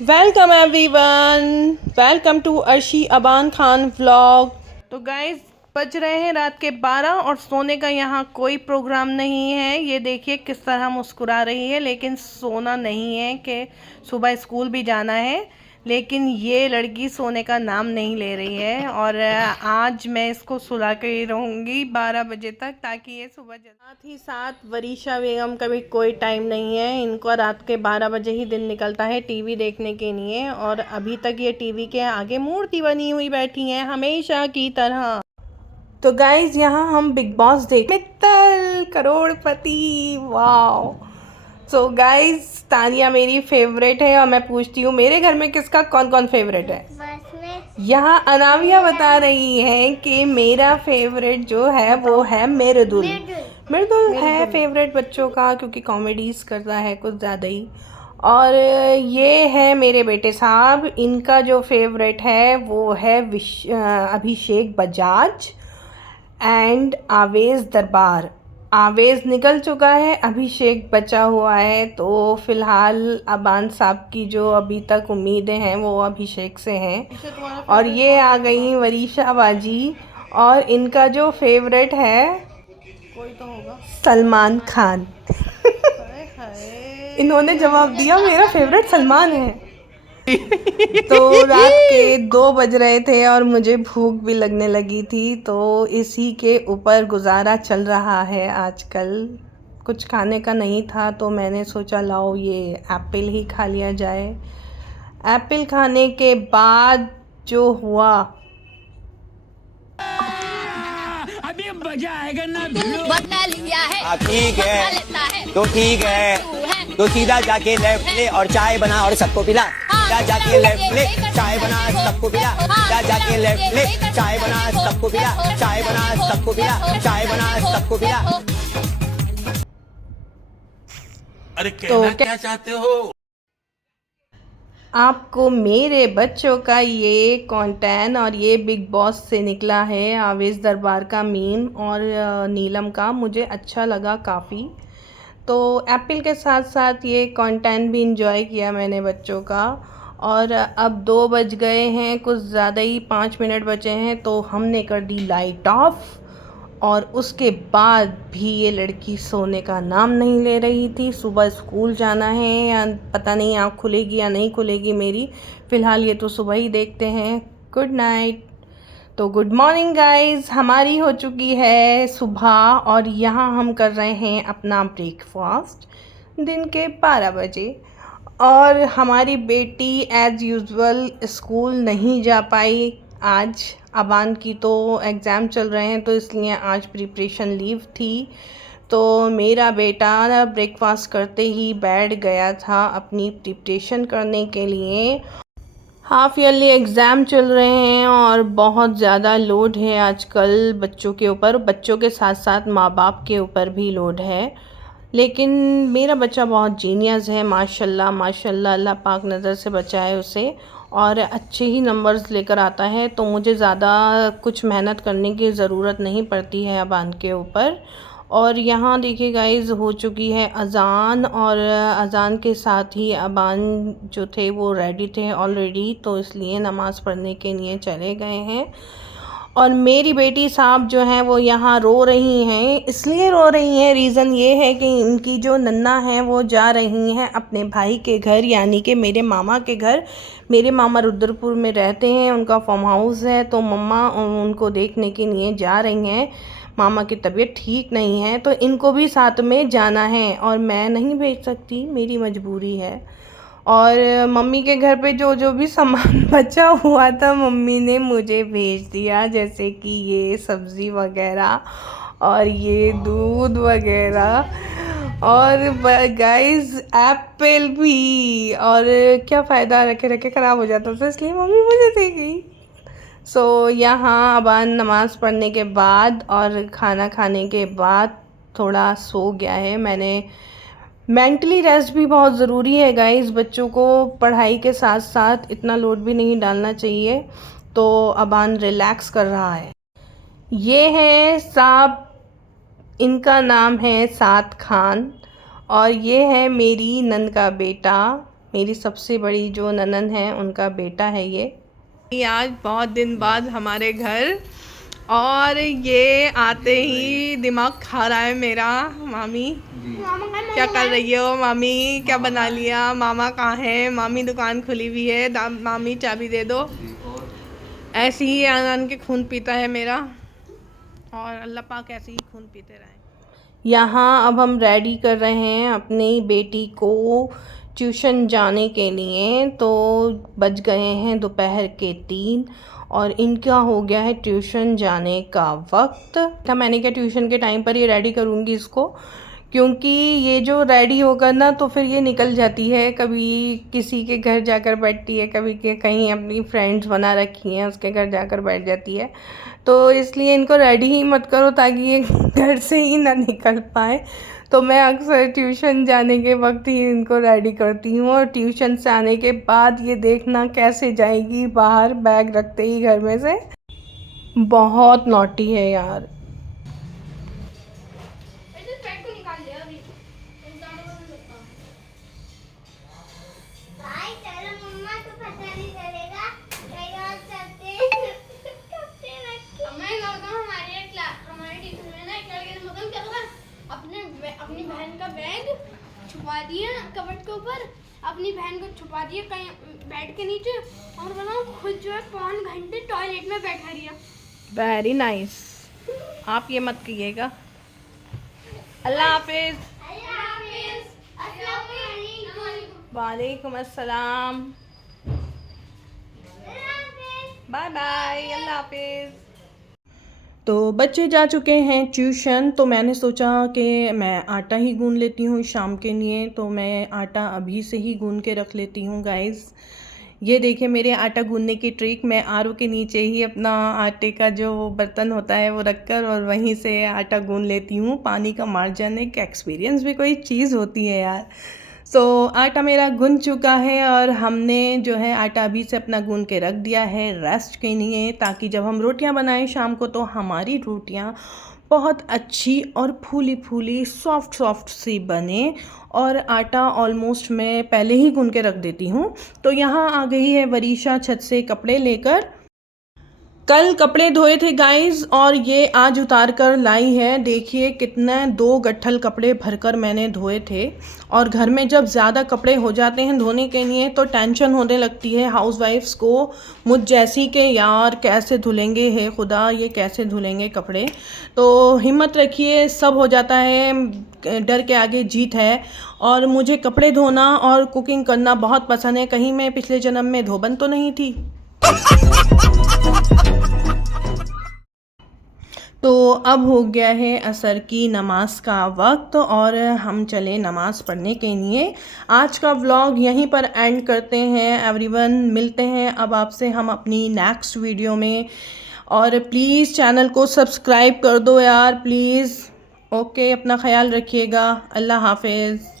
Welcome everyone, welcome to Arshi Aban Khan vlog. तो guys बज रहे हैं रात के 12 और सोने का यहाँ कोई प्रोग्राम नहीं है। ये देखिए किस तरह मुस्कुरा रही है, लेकिन सोना नहीं है कि सुबह स्कूल भी जाना है। लेकिन ये लड़की सोने का नाम नहीं ले रही है और आज मैं इसको सुला के ही रहूँगी 12 बजे तक, ताकि ये सुबह साथ ही साथ वरीशा बेगम का भी कोई टाइम नहीं है। इनको रात के 12 बजे ही दिन निकलता है टीवी देखने के लिए, और अभी तक ये टीवी के आगे मूर्ति बनी हुई बैठी हैं हमेशा की तरह। तो गाइज यहाँ हम बिग बॉस देख मित्तल करोड़पति, वाओ। सो गाइज तानिया मेरी फेवरेट है और मैं पूछती हूँ मेरे घर में किसका कौन कौन फेवरेट है। यहाँ अनामिया बता रही है कि मेरा फेवरेट जो है वो है मृदुल। मृदुल है फेवरेट बच्चों का, क्योंकि कॉमेडीज करता है कुछ ज़्यादा ही। और ये है मेरे बेटे साहब, इनका जो फेवरेट है वो है अभिषेक बजाज एंड आवेज़ दरबार। आवेज़ निकल चुका है, अभिषेक बचा हुआ है। तो फ़िलहाल अबान साहब की जो अभी तक उम्मीदें हैं वो अभिषेक से हैं। और ये आ गई वरीशा बाजी, और इनका जो फेवरेट है कोई तो होगा, सलमान खान। इन्होंने जवाब दिया मेरा फेवरेट सलमान है। तो रात के 2 बज रहे थे और मुझे भूख भी लगने लगी थी, तो इसी के ऊपर गुजारा चल रहा है आजकल। कुछ खाने का नहीं था तो मैंने सोचा लाओ ये एप्पल ही खा लिया जाए। एप्पल खाने के बाद जो हुआ, अभी मजा आएगा ना। बदला लिया है, ठीक बदला लेता है तो ठीक है, तो सीधा जाके लेफ्ट ले और चाय बना और सबको पिला। सीधा जाके लेफ्ट ले, चाय बना सबको पिला। सीधा जाके लेफ्ट ले, चाय बना सबको पिला। चाय बना सबको पिला। चाय बना सबको पिला। अरे कहना क्या चाहते हो? आपको मेरे बच्चों का ये कंटेंट और ये बिग बॉस से निकला है आवेश दरबार का मीम और नीलम का, मुझे अच्छा लगा काफ़ी। तो एप्पल के साथ साथ ये कंटेंट भी इंजॉय किया मैंने बच्चों का। और अब 2 बज गए हैं, कुछ ज़्यादा ही 5 मिनट बचे हैं, तो हमने कर दी लाइट ऑफ। और उसके बाद भी ये लड़की सोने का नाम नहीं ले रही थी। सुबह स्कूल जाना है या पता नहीं आँख खुलेगी या नहीं खुलेगी मेरी, फ़िलहाल ये तो सुबह ही देखते हैं। Good night. तो गुड मॉर्निंग गाइस, हमारी हो चुकी है सुबह और यहाँ हम कर रहे हैं अपना ब्रेकफास्ट दिन के 12 बजे। और हमारी बेटी एज़ यूजुअल स्कूल नहीं जा पाई आज। अबान की तो एग्ज़ाम चल रहे हैं तो इसलिए आज प्रिपरेशन लीव थी। तो मेरा बेटा ब्रेकफास्ट करते ही बैठ गया था अपनी प्रिपरेशन करने के लिए। हाफ़ ईयरली एग्ज़ाम चल रहे हैं और बहुत ज़्यादा लोड है आजकल बच्चों के ऊपर, बच्चों के साथ साथ माँ बाप के ऊपर भी लोड है। लेकिन मेरा बच्चा बहुत जीनियस है, माशाल्लाह माशाल्लाह, अल्लाह पाक नज़र से बचाए उसे, और अच्छे ही नंबर्स लेकर आता है। तो मुझे ज़्यादा कुछ मेहनत करने की ज़रूरत नहीं पड़ती है अबान के ऊपर। और यहाँ देखिए गाइज़ हो चुकी है अज़ान, और अज़ान के साथ ही अबान जो थे वो रेडी थे ऑलरेडी, तो इसलिए नमाज़ पढ़ने के लिए चले गए हैं। और मेरी बेटी साहब जो हैं वो यहाँ रो रही हैं, इसलिए रो रही हैं, रीज़न ये है कि इनकी जो नन्ना है वो जा रही हैं अपने भाई के घर, यानी कि मेरे मामा के घर। मेरे मामा रुद्रपुर में रहते हैं, उनका फार्म हाउस है, तो मम्मा उनको देखने के लिए जा रही हैं। मामा की तबीयत ठीक नहीं है तो इनको भी साथ में जाना है, और मैं नहीं भेज सकती, मेरी मजबूरी है। और मम्मी के घर पे जो जो भी सामान बचा हुआ था मम्मी ने मुझे भेज दिया, जैसे कि ये सब्ज़ी वगैरह और ये दूध वगैरह, और गाइस एप्पल भी। और क्या फ़ायदा, रखे रखे ख़राब हो जाता था, इसलिए मम्मी मुझे दे गई। सो यहाँ अब नमाज़ पढ़ने के बाद और खाना खाने के बाद थोड़ा सो गया है। मैंने मेंटली रेस्ट भी बहुत ज़रूरी है गाइस, बच्चों को पढ़ाई के साथ साथ इतना लोड भी नहीं डालना चाहिए। तो अबान रिलैक्स कर रहा है। ये है साहब, इनका नाम है साद खान, और ये है मेरी नंद का बेटा, मेरी सबसे बड़ी जो ननन है उनका बेटा है ये आज बहुत दिन बाद हमारे घर, और ये आते ही दिमाग खा रहा है मेरा। मामी क्या कर रही हो? मामी क्या बना लिया? मामा कहाँ है? मामी दुकान खुली हुई है, मामी चाबी दे दो। ऐसे ही आन के खून पीता है मेरा, और अल्लाह पाक ऐसे ही खून पीते रहे। यहाँ अब हम रेडी कर रहे हैं अपनी बेटी को ट्यूशन जाने के लिए। तो बज गए हैं दोपहर के 3 और इनका हो गया है ट्यूशन जाने का वक्त। मैंने क्या ट्यूशन के टाइम पर ये रेडी करूँगी इसको, क्योंकि ये जो रेडी होकर ना तो फिर ये निकल जाती है, कभी किसी के घर जाकर बैठती है, कभी के कहीं अपनी फ्रेंड्स बना रखी हैं उसके घर जाकर बैठ जाती है। तो इसलिए इनको रेडी ही मत करो ताकि ये घर से ही ना निकल पाए। तो मैं अक्सर ट्यूशन जाने के वक्त ही इनको रेडी करती हूँ, और ट्यूशन से आने के बाद ये देखना कैसे जाएगी बाहर बैग रखते ही घर में से। बहुत नॉटी है यार। अपनी बहन का बैग छुपा दिया कबर्ड के ऊपर, अपनी बहन को छुपा दिया कहीं बेड के नीचे, और बताओ खुद जो है 5 घंटे टॉयलेट में बैठा रहा। Very nice. आप ये मत कीजिएगा। अल्लाह हाफिज। वालेकुम अस्सलाम। Bye bye. अल्लाह हाफिज। तो बच्चे जा चुके हैं ट्यूशन, तो मैंने सोचा कि मैं आटा ही गूंद लेती हूँ शाम के लिए। तो मैं आटा अभी से ही गूंद के रख लेती हूँ गाइस। ये देखिए मेरे आटा गूंदने की ट्रिक। मैं आरओ के नीचे ही अपना आटे का जो बर्तन होता है वो रखकर और वहीं से आटा गूंद लेती हूँ। पानी का मार्जन एक एक्सपीरियंस भी कोई चीज़ होती है यार। सो आटा मेरा गूंद चुका है, और हमने जो है आटा अभी से अपना गूंद के रख दिया है रेस्ट के लिए, ताकि जब हम रोटियां बनाएं शाम को तो हमारी रोटियां बहुत अच्छी और फूली फूली सॉफ्ट सी बने। और आटा ऑलमोस्ट मैं पहले ही गूंद के रख देती हूँ। तो यहाँ आ गई है वरीशा छत से कपड़े लेकर। कल कपड़े धोए थे गाइस, और ये आज उतार कर लाई है। देखिए कितना 2 गट्ठल कपड़े भरकर मैंने धोए थे। और घर में जब ज़्यादा कपड़े हो जाते हैं धोने के लिए तो टेंशन होने लगती है हाउसवाइफ्स को, मुझ जैसी के यार कैसे धुलेंगे, है खुदा ये कैसे धुलेंगे कपड़े। तो हिम्मत रखिए, सब हो जाता है, डर के आगे जीत है। और मुझे कपड़े धोना और कुकिंग करना बहुत पसंद है। कहीं मैं पिछले जन्म में धोबन तो नहीं थी। तो अब हो गया है असर की नमाज का वक्त, और हम चले नमाज़ पढ़ने के लिए। आज का व्लॉग यहीं पर एंड करते हैं एवरीवन। मिलते हैं अब आपसे हम अपनी नेक्स्ट वीडियो में, और प्लीज़ चैनल को सब्सक्राइब कर दो यार प्लीज़। ओके, अपना ख्याल रखिएगा। अल्लाह हाफिज़।